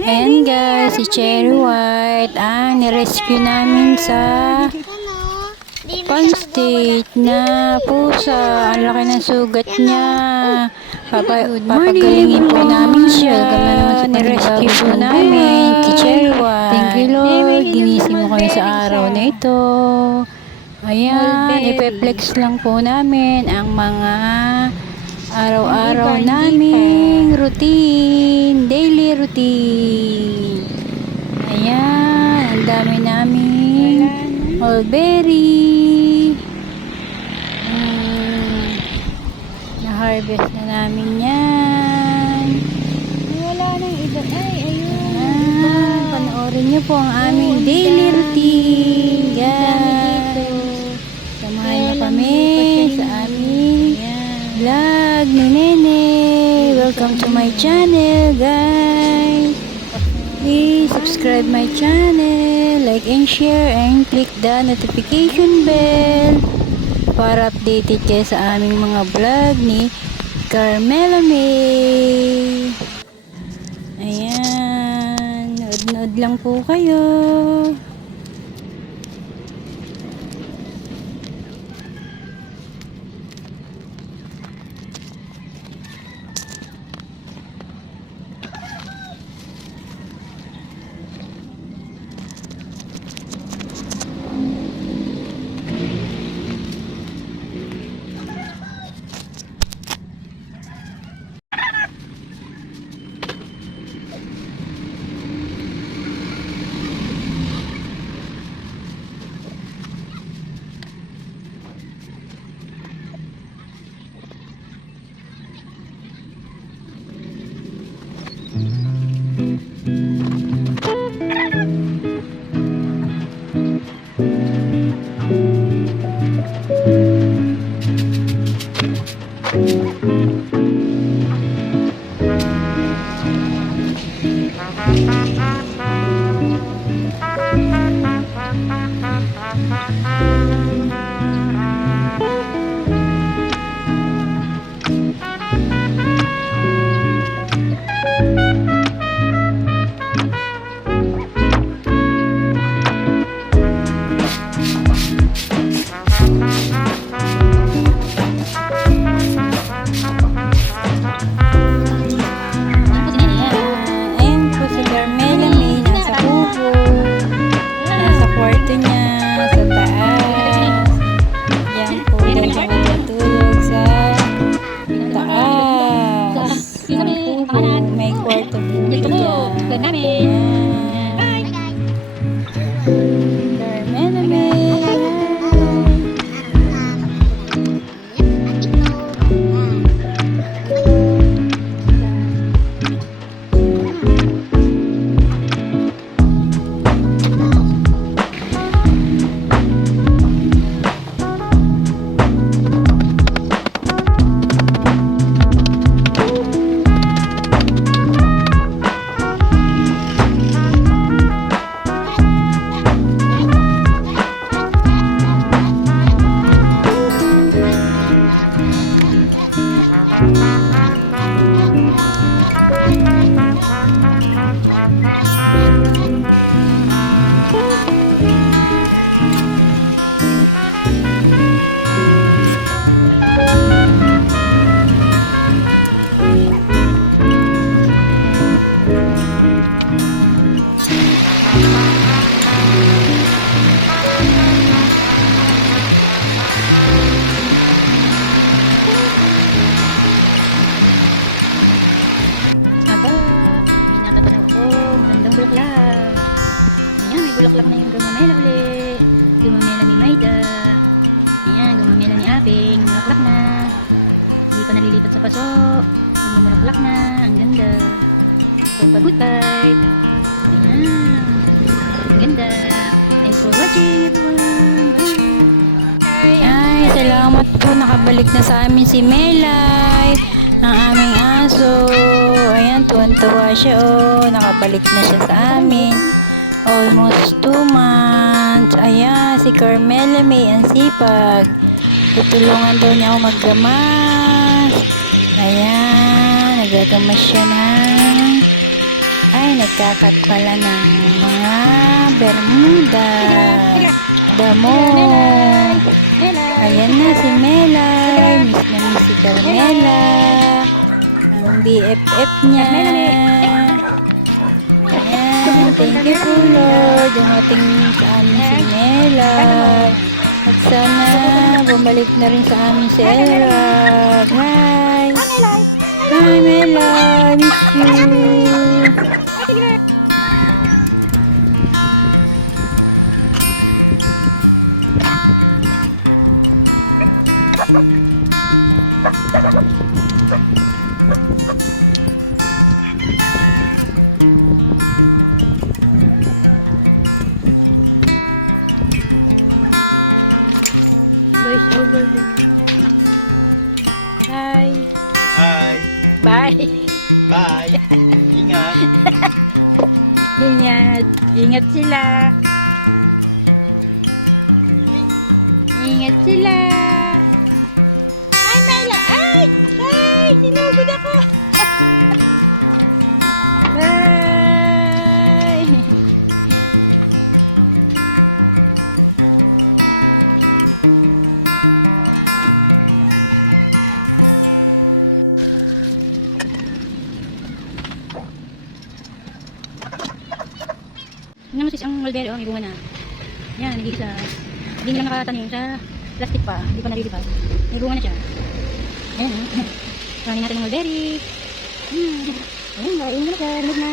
Ayan guys, si Cherry White ang nirescue namin sa Palm State na pusa. Ang laki ng sugat niya. Papagalingin po namin siya. Nirescue po namin si Cherry White. Thank you Lord, ginising mo kayo sa araw na ito. Ayan, ipeplex lang po namin ang mga araw-araw naming routine, daily routine. Ayan, ang dami naming mulberry. Na-harvest na namin yan. Wala nang iba. Ay, ayun. Panoorin niyo po ang aming daily routine, guys. Samahan niyo kami sa aming vlog ni Nene. Welcome to my channel, guys. Please subscribe my channel, like and share, and click the notification bell para updated kayo sa aming mga vlog ni Carmela May. Ayan, nood-nood lang po kayo. May kwarto po dyan. Bye! Carmela May. Bulaklak. Ayan, may bulaklak na yung gumamela ulit. Gumamela ni Maida. Ayan, gumamela ni Aping. Bulaklak na. Hindi pa nalilipat sa paso. Bulaklak na. Ang ganda. Kung good vibe. Ayan. Ang ganda. Thanks for watching everyone. Bye. Ay, salamat po. Nakabalik na sa amin si Melay. Ang aming aso. Ayan, tuwan-tuwa siya. Oh, nakabalik na siya sa amin. Almost 2 months. Ayan, si Carmela May ang sipag. Tutulungan daw niya ako maggamas. Ayan, nagagamas siya ng ay nagkakat pala ng mga Bermuda. Damo. Melay. Ayan na si Melay. Miss na miss si Carmela. Ang BFF niya. Ayan. Thank you po Lord. Dumating sa amin si Melay. At sana bumalik na rin sa amin si Erag. Hi. Hi Melay. Miss you. Voice over. Hi. Hi. Bye. Bye. Ingat. Ingat. Ingat sila. Ingat sila. Ay, Mela. Ay! Ay! Sinugod ako. Bye! Tingnan mo sis, ang mulberry, oh, may bunga na. Yan, hindi sa... Hindi nila nakatanim sa plastic pa. Hindi pa nalilipad. May bunga na siya. Ayan, oh. Kanin natin ng mulberry. Ayan, marain na siya. Lamig na.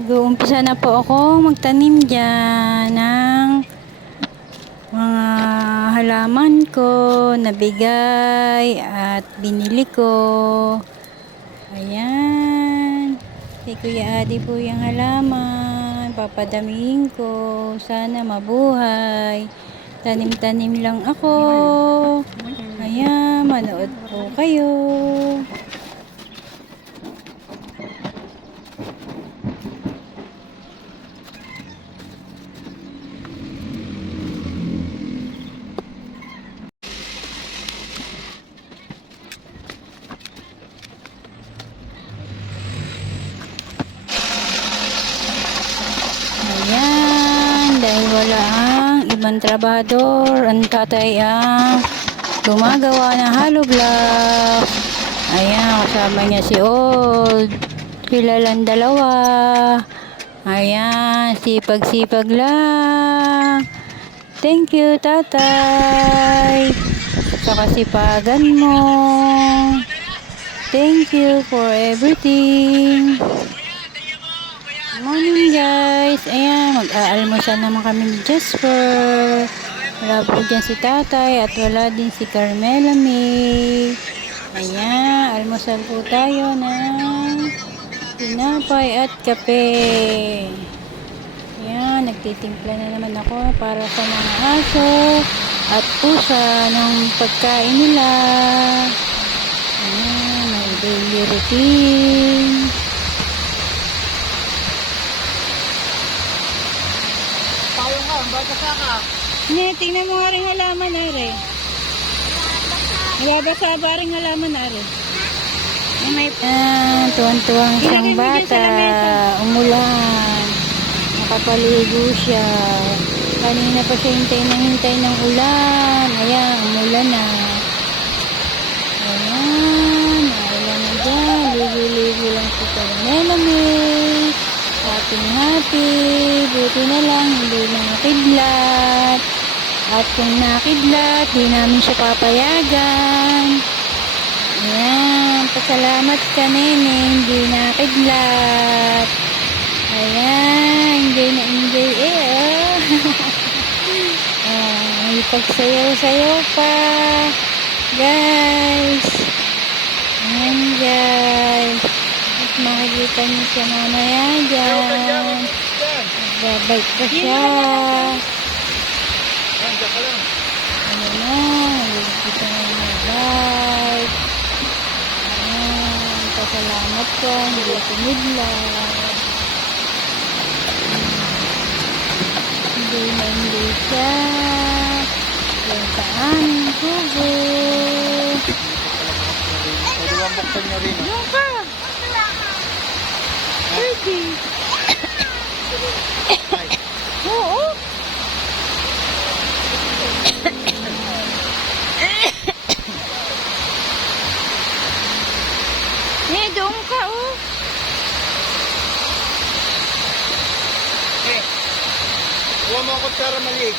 Nag-uumpisa na po ako magtanim dyan ng mga halaman ko, nabigay at binili ko. Ayan. Kay Kuya Adi po yung halaman. Papadamihin ko. Sana mabuhay. Tanim-tanim lang ako. Ayan. Manood po kayo. Ayan, dahil wala ang ibang trabador, ang tatay ang gumagawa ng hollow block. Ayan, kasama niya si Old. Kilalang dalawa. Ayan, sipag-sipag lang. Thank you, tatay. Sa kasipagan mo. Thank you for everything. Morning guys, ayan, mag-aalmusal naman kami ni Jasper. Wala po dyan si tatay at wala din si Carmela May. Ayan, almusal po tayo ng tinapay at kape. Ayan, nagtitimpla na naman ako para sa mga aso at pusa ng pagkain nila. Ayan, may daily routine. Ne, tingnan mo nga rin halaman, Are. Nababasa ba rin halaman, Are? Tuwan-tuwang isang bata. Umulan. Nakapaligo siya. Kanina pa siya hintay ng ulan. Ayan, umulan na. Ayan, naulan na dyan. Ligo-ligo lang si Carmela May. Happy. Buti na lang, hindi nakidlat. At kung nakidlat, di namin siya papayagan. Ayan, pasalamat ka nene, hindi nakidlat. Ayan, enjoy eh. May pagsayaw-sayaw pa. Guys. Ayan guys. At makikita niyo siya mamaya dyan. Nagbabike pa siya. Ayan na. Nakikita na yung bike. Ayan. Pasalamat ko. Hindi tumidlat. Hindi siya. Yan sa aming kubo. almusal niyo rin. Yung ka. Pwede. Ay, Oo. Doon ka, oh. kuha mo ang kutsara maliit.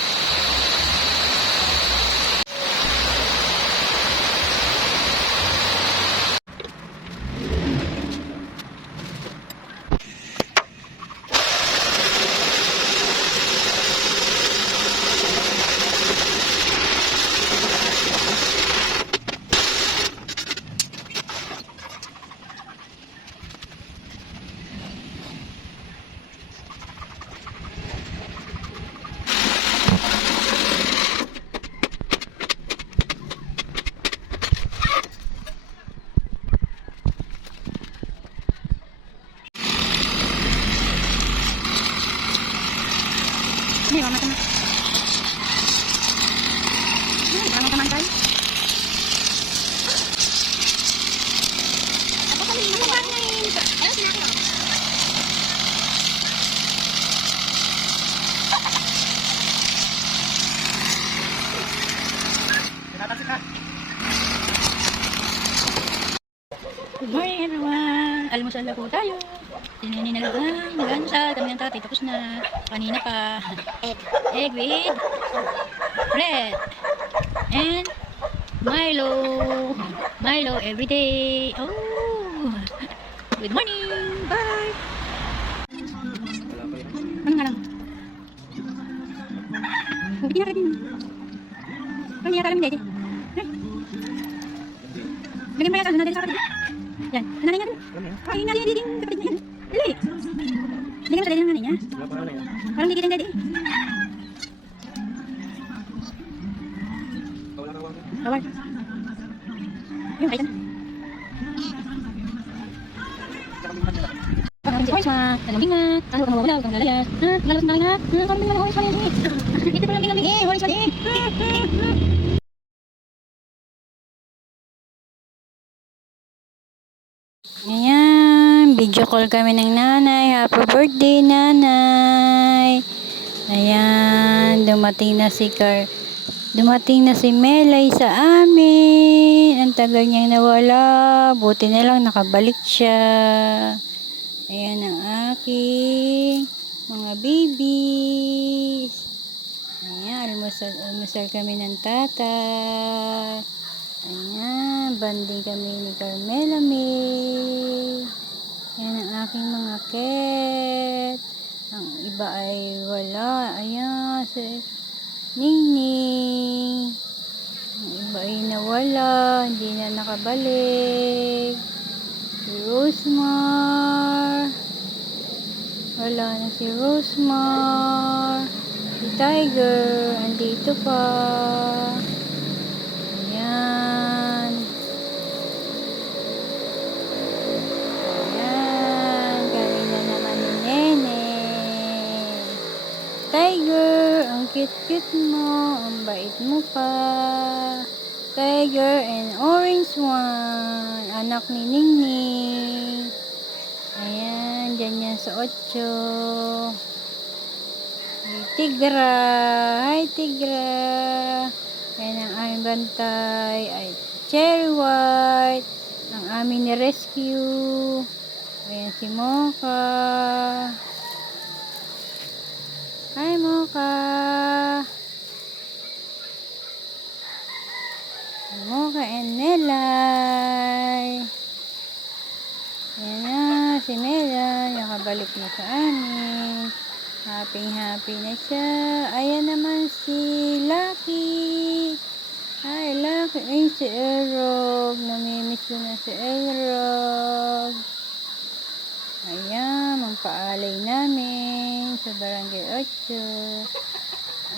Ini mama teman. Ini mama teman tayo. Apa kali mama main? Ayo sini aku. Pinatasin na. Good morning everyone. Almusal na po tayo. Sinini na lang. Nag-almusal kami ng tatay. Tapos na. Kanina pa. Egg with bread. And Milo. Milo every day. Oh. Good morning. Bye. Ano nga lang? Hindi na ka din. Hindi na ka lang dede. Lagyan mo yan sa nanay sa kapatid. Yan. Sa nanay niya din. Ay, nanay niya din. Kapatid niya yan. Dali. Lagyan mo sa dede ng nanay niya. Parang hindi kitang dede. Kawal. Yun, kaya na. Pagkakabing si Ois, tanong bingat. Ano kang mawawala, huwag kang lalayas. Lalabas na lahat. Parang bingat ng Ois, pala yan. Ito pa lang bingat ng Ois, pala yan. Ayan, video call kami ng nanay. Happy birthday, nanay. Ayan, dumating na si Melay sa amin. Ang tagal niyang nawala. Buti na lang nakabalik siya. Ayan ang aking mga babies. Ayan, almusal kami ng tatay. Ayan, banding kami ni Carmela May. Ayan ang aking mga cat. Ang iba ay wala. Ayan, si Ningning. Ang iba ay nawala. Hindi na nakabalik. Si Rosemar. Wala na si Rosemar. Si Tiger. Andito pa. Ayan. Ayan. Galing na naman ni Nene. Tiger, ang cute-cute mo. Ang bait mo pa. Tiger and Orange One. Anak ni Ningning. Ayan. Dyan yan sa 8. Hey, Tigra. Hi, Tigra. Ayan ang aming bantay ay Cherry White. Ang aming ni-rescue. Ayan si Mocha. Hi, Mocha. Mocha and Nelay. Ayan na si Nelay. Nakabalik na sa amin. Happy na siya. Ayan naman si Lucky. Hi, Lucky. Ay, si Elrog. Namimiss ko na si Elrog. Ayan, magpaalay namin sa Barangay 8.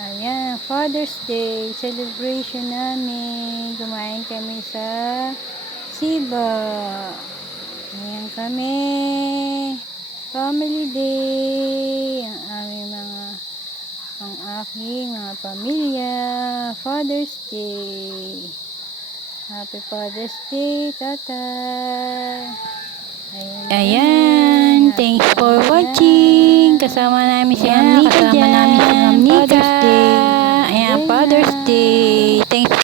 Ayan, Father's Day. Celebration namin. Kumain kami sa Siba. Ayan kami. Family Day. Ang aking mga pamilya. Father's Day. Happy Father's Day, tatay. Ayan, thanks for watching. Kasama namin si Mami. Kasama namin si Mami.